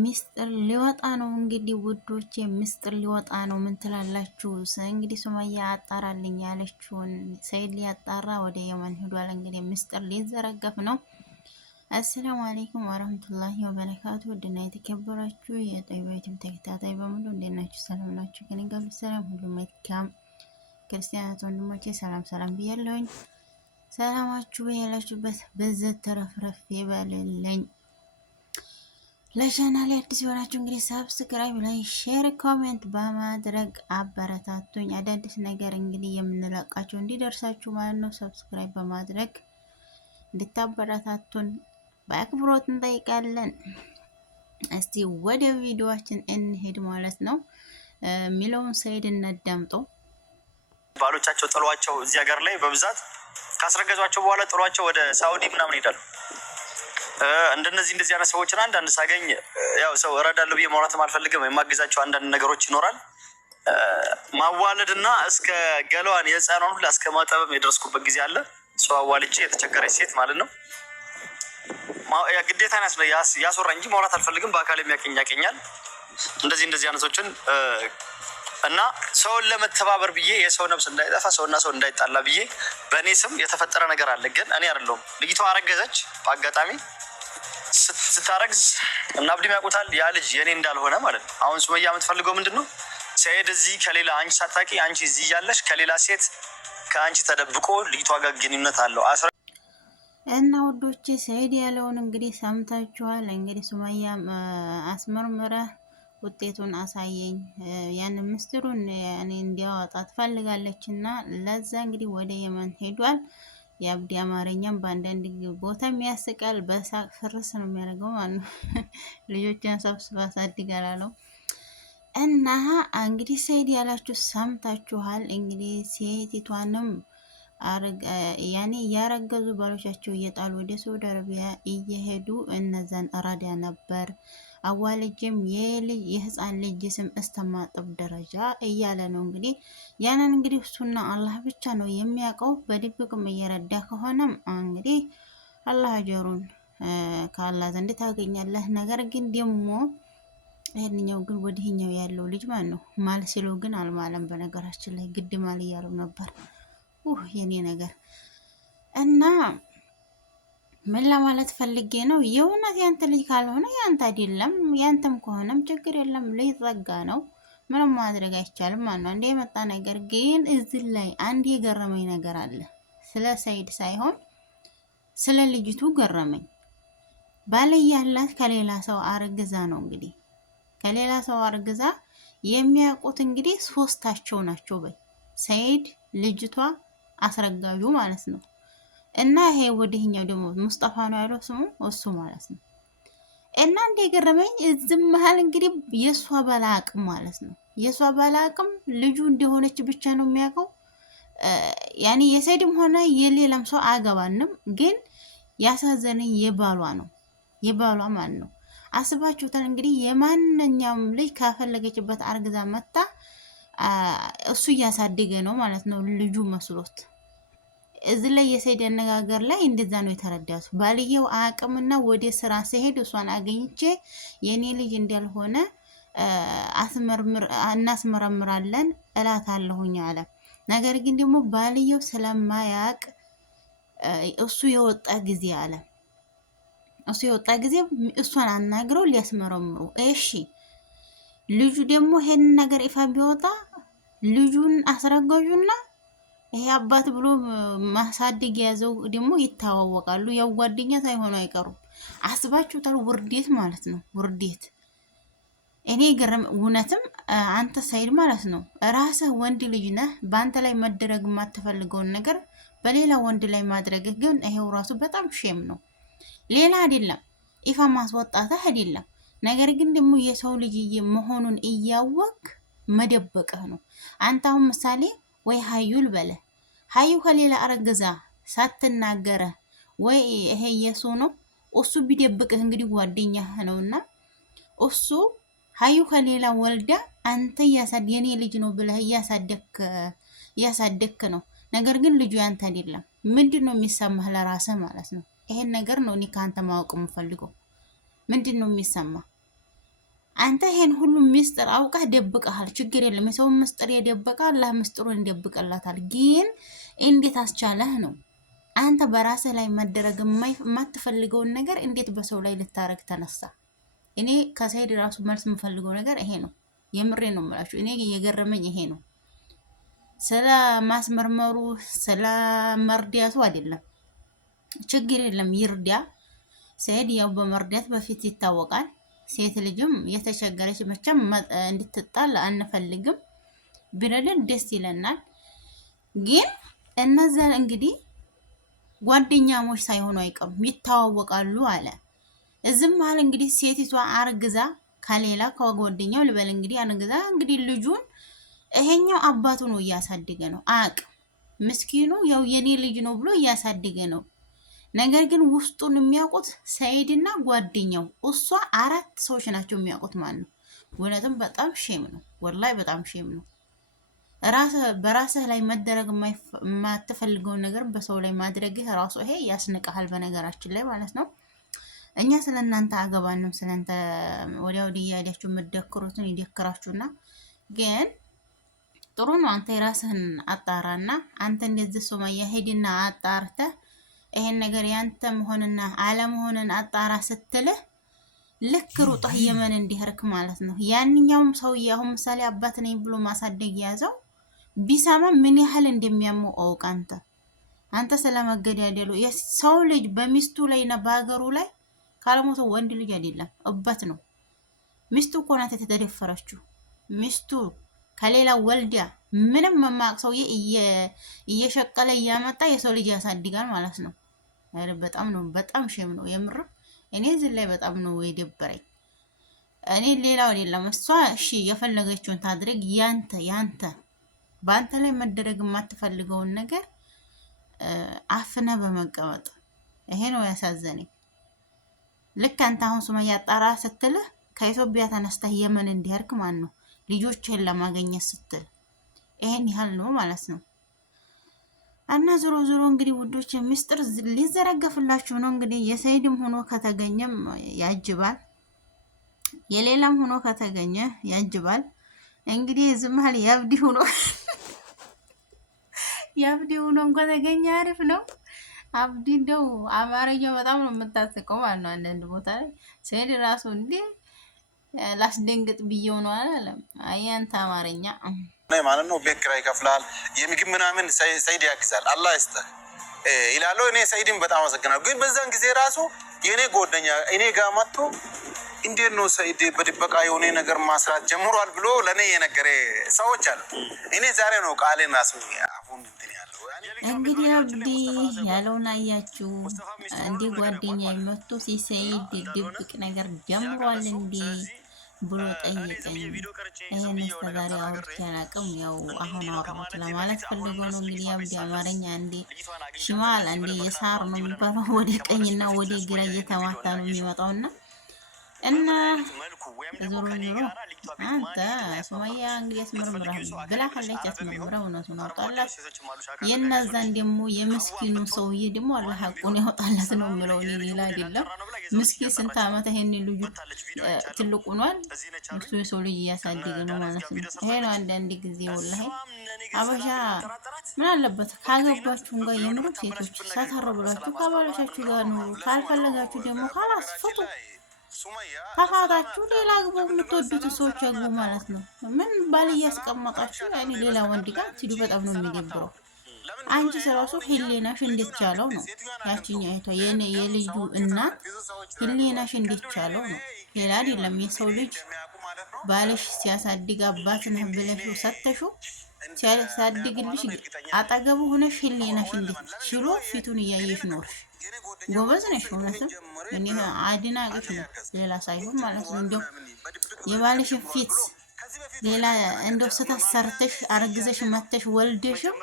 ሚስጥር ሊወጣ ነው እንግዲህ ውዶቼ፣ ሚስጥር ሊወጣ ነው። ምን ትላላችሁ? እንግዲህ ሱመያ አጣራልኝ ያለችውን ሰይድ ሊያጣራ ወደ የመን ሄዷል። እንግዲህ ሚስጥር ሊዘረገፍ ነው። አሰላሙ አለይኩም ወራህመቱላሂ ወበረካቱ። ውድና የተከበራችሁ የጠይባ ዩቲዩብ ተከታታይ በሙሉ እንዴት ናችሁ? ሰላም ናችሁ? ከኔ ጋር ሰላም ሁሉ መልካም። ክርስቲያናት ወንድሞቼ ሰላም ሰላም ብያለሁኝ። ሰላማችሁ ያላችሁበት በዘት ተረፍረፍ ይበልልኝ። ለቻናሌ አዲስ የሆናችሁ እንግዲህ ሰብስክራይብ፣ ላይ ሼር፣ ኮሜንት በማድረግ አበረታቱኝ። አዳዲስ ነገር እንግዲህ የምንለቃቸው እንዲደርሳችሁ ማለት ነው። ሰብስክራይብ በማድረግ እንድታበረታቱን በአክብሮት እንጠይቃለን። እስቲ ወደ ቪዲዮአችን እንሄድ ማለት ነው። ሚለውን ሰይድ እናዳምጠው። ባሎቻቸው ጥሏቸው እዚህ ሀገር ላይ በብዛት ካስረገዟቸው በኋላ ጥሏቸው ወደ ሳውዲ ምናምን ይሄዳሉ። እንደዚህ አይነት ሰዎችን አንዳንድ ሳገኝ ያው ሰው እረዳለሁ ብዬ ማውራትም አልፈልግም። የማግዛቸው አንዳንድ ነገሮች ይኖራል። ማዋለድና እስከ ገለዋን የህፃኗን ሁላ እስከ ማጠብም የደረስኩበት ጊዜ አለ። ሰው አዋልጬ የተቸገረች ሴት ማለት ነው። ያ ግዴታ ያስወራ እንጂ ማውራት አልፈልግም። በአካል ያቀኛል። እንደዚህ አይነቶችን እና ሰውን ለመተባበር ብዬ የሰው ነፍስ እንዳይጠፋ ሰውና ሰው እንዳይጣላ ብዬ በእኔ ስም የተፈጠረ ነገር አለ። ግን እኔ አይደለሁም። ልጅቷ አረገዘች በአጋጣሚ ስታረግዝ እና አብዲም ያውቁታል። ያ ልጅ የኔ እንዳልሆነ ማለት ነው። አሁን ሱመያ የምትፈልገው ምንድነው? ሰይድ እዚህ ከሌላ አንቺ ሳታቂ አንቺ እዚህ ያለሽ ከሌላ ሴት ከአንቺ ተደብቆ ልጅቷ ጋር ግንኙነት አለው እና ወዶቼ ሰይድ ያለውን እንግዲህ ሰምታችኋል። እንግዲህ ሱመያ አስመርምረ ውጤቱን አሳየኝ፣ ያን ምስጢሩን እኔ እንዲያወጣ ትፈልጋለች እና ለዛ እንግዲህ ወደ የመን ሄዷል። የአብዲ አማርኛም በአንዳንድ ቦታ የሚያስቃል። በሳቅ ፍርስ ነው የሚያደርገው ማለት ነው። ልጆችን ሰብስባ አሳድጋል አለው እና እንግዲህ ሰይድ ያላችሁ ሰምታችኋል። እንግዲህ ሴቲቷንም ያኔ ያረገዙ ባሎቻቸው እየጣሉ ወደ ሳውዲ አረቢያ እየሄዱ እነዛን አራዳ ነበር አዋልጅም የህፃን ልጅ ስም እስተማጥብ ደረጃ እያለ ነው። እንግዲህ ያንን እንግዲህ እሱና አላህ ብቻ ነው የሚያውቀው። በድብቅም እየረዳ ከሆነም እንግዲህ አላህ አጀሩን ከአላህ ዘንድ ታገኛለህ። ነገር ግን ደግሞ ይሄንኛው ግን ወዲህኛው ያለው ልጅ ማን ነው ማል ሲሉ ግን አልማለም። በነገራችን ላይ ግድ ማል እያለው ነበር። የኔ ነገር እና ምን ለማለት ፈልጌ ነው፣ የእውነት ያንተ ልጅ ካልሆነ ያንተ አይደለም፣ ያንተም ከሆነም ችግር የለም። ልጅ ጸጋ ነው፣ ምንም ማድረግ አይቻልም ማለት ነው። እንደ የመጣ ነገር ግን እዚህ ላይ አንድ የገረመኝ ነገር አለ። ስለ ሰይድ ሳይሆን ስለ ልጅቱ ገረመኝ። ባልየ ያላት ከሌላ ሰው አርግዛ ነው። እንግዲህ ከሌላ ሰው አርግዛ የሚያውቁት እንግዲህ ሶስታቸው ናቸው። በይ ሰይድ፣ ልጅቷ፣ አስረጋጁ ማለት ነው። እና ይሄ ወዲህኛው ደግሞ ሙስጠፋ ነው ያለው ስሙ እሱ ማለት ነው። እና እንደ ገረመኝ እዝም መሀል እንግዲህ የሷ ባላቅም ማለት ነው። የሷ ባላቅም ልጁ እንደሆነች ብቻ ነው የሚያውቀው። ያኔ የሰይድም ሆነ የሌላም ሰው አገባንም። ግን ያሳዘነኝ የባሏ ነው። የባሏ ማለት ነው። አስባችሁታል እንግዲህ የማንኛውም ልጅ ካፈለገችበት አርግዛ መጣ እሱ እያሳደገ ነው ማለት ነው ልጁ መስሎት። እዚህ ላይ የሰይድ አነጋገር ላይ እንደዛ ነው የተረዳሁት። ባልየው አቅምና ወደ ስራ ሲሄድ እሷን አገኝቼ የኔ ልጅ እንዳልሆነ እናስመረምራለን እላታለሁኝ አለ። ነገር ግን ደግሞ ባልየው ስለማያቅ እሱ የወጣ ጊዜ አለ እሱ የወጣ ጊዜ እሷን አናግረው ሊያስመረምሩ። እሺ ልጁ ደግሞ ይሄን ነገር ይፋ ቢወጣ ልጁን አስረጋጁና ይሄ አባት ብሎ ማሳደግ ያዘው ደግሞ ይታወቃሉ። ያው ጓደኛ ሳይሆኑ አይቀሩም። አስባችሁታል? ውርዴት ማለት ነው። ውርዴት። እኔ ገረም እውነትም አንተ ሰይድ ማለት ነው ራስህ ወንድ ልጅ ነህ። በአንተ ላይ መደረግ የማትፈልገውን ነገር በሌላ ወንድ ላይ ማድረግህ ግን ይሄው ራሱ በጣም ሼም ነው። ሌላ አይደለም፣ ይፋ ማስወጣትህ አይደለም። ነገር ግን ደግሞ የሰው ልጅ መሆኑን እያወቅ መደበቅህ ነው። አንተ አሁን ምሳሌ ወይ ሀዩል በለ ሀዩ ከሌላ አረግዛ ሳትናገረ ወይ ይሄ የሱ ነው እሱ ቢደብቅህ እንግዲህ ጓደኛህ ነውና እሱ ሀዩ ከሌላ ወልዳ አንተ የኔ ልጅ ነው ብለህ እያሳደግክ ነው። ነገር ግን ልጁ ያንተ አይደለም። ምንድን ነው የሚሰማህ ለራስህ ማለት ነው? ይሄን ነገር ነው እኔ ከአንተ ማወቅ የምፈልገው። ምንድን ነው የሚሰማህ? አንተ ይሄን ሁሉ ምስጢር አውቀህ ደብቀሃል። ችግር የለም። የሰውን ምስጢር የደበቀ አላህ ምስጢሩን ይደብቅለታል። ግን እንዴት አስቻለህ ነው? አንተ በራስህ ላይ መደረግ የማትፈልገውን ነገር እንዴት በሰው ላይ ልታረግ ተነሳ? እኔ ከሰይድ ራሱ መልስ የምፈልገው ነገር ይሄ ነው። የምሬ ነው የምላችሁ። እኔ የገረመኝ ይሄ ነው። ስለ ማስመርመሩ ስለ መርዳቱ አይደለም። ችግር የለም ይርዳ። ሰይድ ያው በመርዳት በፊት ይታወቃል። ሴት ልጅም የተቸገረች መቼም እንድትጣል አንፈልግም። ቢረዳን ደስ ይለናል። ግን እነዛ እንግዲህ ጓደኛሞች ሳይሆኑ አይቀሩም፣ ይታወቃሉ አለ። እዝም መሀል እንግዲህ ሴቲቷ አርግዛ ከሌላ ከጓደኛው ልበል እንግዲህ አርግዛ እንግዲህ ልጁን ይሄኛው አባቱ ነው እያሳደገ ነው። ምስኪኑ ያው የኔ ልጅ ነው ብሎ እያሳደገ ነው። ነገር ግን ውስጡን የሚያውቁት ሰይድና ጓደኛው እሷ 4 ሰዎች ናቸው የሚያውቁት ማለት ነው። እውነትም በጣም ሼም ነው፣ ወላሂ በጣም ሼም ነው። በራስህ ላይ መደረግ የማትፈልገውን ነገር በሰው ላይ ማድረግህ ራሱ ይሄ ያስንቀሃል፣ በነገራችን ላይ ማለት ነው። እኛ ስለእናንተ አገባንም ስለእናንተ ወዲያ ወዲህ እያሄዳችሁ የምትደክሩትን ይደክራችሁና፣ ግን ጥሩ ነው። አንተ የራስህን አጣራና አንተ እንደዚህ ሱመያ ሄድና አጣርተህ ይሄን ነገር ያንተ መሆንና አለመሆንን አጣራ ስትልህ ልክ ሩጠህ የመን እንዲህርክ ማለት ነው። ያንኛውም ሰውዬ አሁን ምሳሌ አባት ነኝ ብሎ ማሳደግ ያዘው ቢሰማ ምን ያህል እንደሚያመው አውቅ። አንተ ስለመገዳደሉ የሰው ልጅ በሚስቱ ላይና በሀገሩ ላይ ካልሞተ ወንድ ልጅ አይደለም እበት ነው። ሚስቱ እኮ ናት የተደፈረችው። ሚስቱ ከሌላ ወልዲያ ምንም መማቅ ሰውዬ እየሸቀለ እያመጣ የሰው ልጅ ያሳድጋል ማለት ነው። በጣም ሼም ነው የምር። እኔ እዚህ ላይ በጣም ነው የደበረኝ። እኔ ሌላው አይደለም እሷ እሺ የፈለገችውን ታድርግ። ያንተ በአንተ ላይ መደረግ የማትፈልገውን ነገር አፍነ በመቀመጥ ይሄ ነው ያሳዘነኝ። ልክ አንተ አሁን ሱመያ አጣራ ስትልህ ከኢትዮጵያ ተነስተህ የመን እንዲያርክ ማን ነው ልጆችህን ለማገኘት ስትል ይሄን ያህል ነው ማለት ነው። እና ዞሮ እንግዲህ ውዶች ምስጢር ሊዘረገፍላችሁ ነው። እንግዲህ የሰይድም ሆኖ ከተገኘም ያጅባል፣ የሌላም ሆኖ ከተገኘ ያጅባል። እንግዲህ እዚህ መሀል ያብዲ ሆኖ እንኳን ተገኘ አሪፍ ነው። አብዲ እንደው አማርኛው በጣም ነው የምታስቀው ማለት ነው። አንዳንድ ቦታ ላይ ሰይድ ራሱ እንዴ ላስደንግጥ ብዬው ነው አላለም። አያንተ አማርኛ ማለት ነው። ቤት ኪራይ ይከፍላል፣ የምግብ ምናምን ሰይድ ያግዛል። አላህ ይስጥህ ይላል። እኔ ሰይድን በጣም አመሰግናለሁ። ግን በዛን ጊዜ ራሱ የኔ ጓደኛ እኔ ጋር መጥቶ እንዴት ነው ሰይድ በድበቃ የሆነ ነገር ማስራት ጀምሯል ብሎ ለኔ የነገረ ሰዎች አሉ። እኔ ዛሬ ነው ቃሌን ራሱ አሁን እንትን ያለው እንግዲህ አብዲ ያለውን አያችሁ። እንዲህ ጓደኛ መጥቶ ሲሰይድ ድብቅ ነገር ጀምሯል እንዴ ብሎ ጠየቀኝ። ይሄን እስከዛሬ አውርቼ አላውቅም። ያው አሁን አወራሁት ለማለት ፈልጎ ነው። እንግዲህ አብዲ አማርኛ አንዴ ሽማል አንዴ የሳር ነው የሚባለው፣ ወደ ቀኝና ወደ ግራ እየተማታ ነው የሚመጣውና ዞሮ አንተ ሱመያ እንግዲህ አስመርምራ ብላሃለች። አስመርምራ እውነቱን አውጣላት። የነዛን ደግሞ የምስኪኑ ሰውዬ ደግሞ አላህ ሐቁን ያወጣላት ነው የምለው እኔ ሌላ አይደለም። ምስኪን ስንት ዓመት ይሄን ልጁ ትልቁ ሆኗል። እሱ የሰው ልጅ እያሳደገ ነው ማለት ነው። ይሄ ነው አንዳንድ ጊዜ ወላሂ አበሻ ምን አለበት ካገባችሁም ጋር የምሩት ሴቶች ሳታረ ብላችሁ ከባሎቻችሁ ጋር ኑሩ። ካልፈለጋችሁ ደግሞ ካላስፈቱ ተፋታችሁ ሌላ አግቡ። የምትወዱት ሰዎች አግቡ ማለት ነው። ምን ባል እያስቀመጣችሁ ያኔ ሌላ ወንድ ጋር ሲዱ በጣም ነው የሚደብረው። አንቺ ስራሱ ህሊናሽ እንዴት ቻለው ነው ያቺኛ አይቷ የልጁ እናት ህሊናሽ እንዴት ቻለው ነው። ሌላ አይደለም። የሰው ልጅ ባልሽ ሲያሳድግ አባት ነህ ብለሽ ሰተሹ ሲያሳድግልሽ አጠገቡ ሆነሽ ህሊናሽ እንዴት ችሎ ፊቱን እያየሽ ኖርሽ። ጎበዝ ነሽ እውነትም። እኔ አድናቂሽ ነው ሌላ ሳይሆን ማለት ነው። እንደው የባልሽን ፊት ሌላ እንደው ስተሰርተሽ አርግዘሽ መተሽ ወልደሽም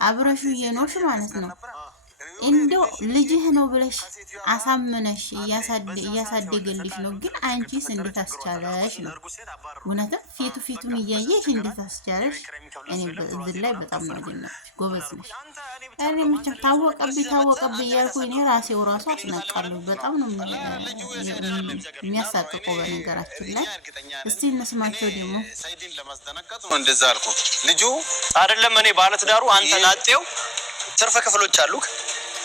አብረሹ እየኖርሽ ማለት ነው። እንደው ልጅህ ነው ብለሽ አሳምነሽ እያሳደገልሽ ነው። ግን አንቺስ እንዴት አስቻለሽ ነው? እውነትም ፊቱን እያየሽ እንዴት አስቻለሽ? እኔ በዚህ ላይ በጣም ነው ያደነኩሽ። ጎበዝ ነሽ። እኔ መቼም ታወቀብኝ እያልኩ እኔ ራሴው ራሱ አስነቃለሁ። በጣም ነው የሚያሳቅቀው። በነገራችን ላይ እስቲ እንስማቸው ደግሞ። እንደዛ አልኩ ልጁ አይደለም እኔ ባለትዳሩ አንተ ናጤው ትርፈ ክፍሎች አሉክ።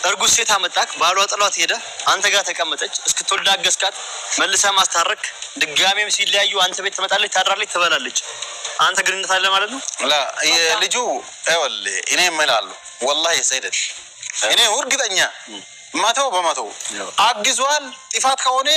እርጉዝ ሴት አመጣክ፣ ባሏ ጥሏት ሄደ፣ አንተ ጋር ተቀመጠች፣ እስክትወልድ አገዝካት፣ መልሰ ማስታረክ፣ ድጋሜም ሲለያዩ አንተ ቤት ትመጣለች፣ ታድራለች፣ ትበላለች። አንተ ግንኙነት አለ ማለት ነው። ልጁ ይኸውልህ እኔ እምላለሁ ወላሂ ሰይድ እኔ እርግጠኛ 100% አግዟል። ጥፋት ከሆነ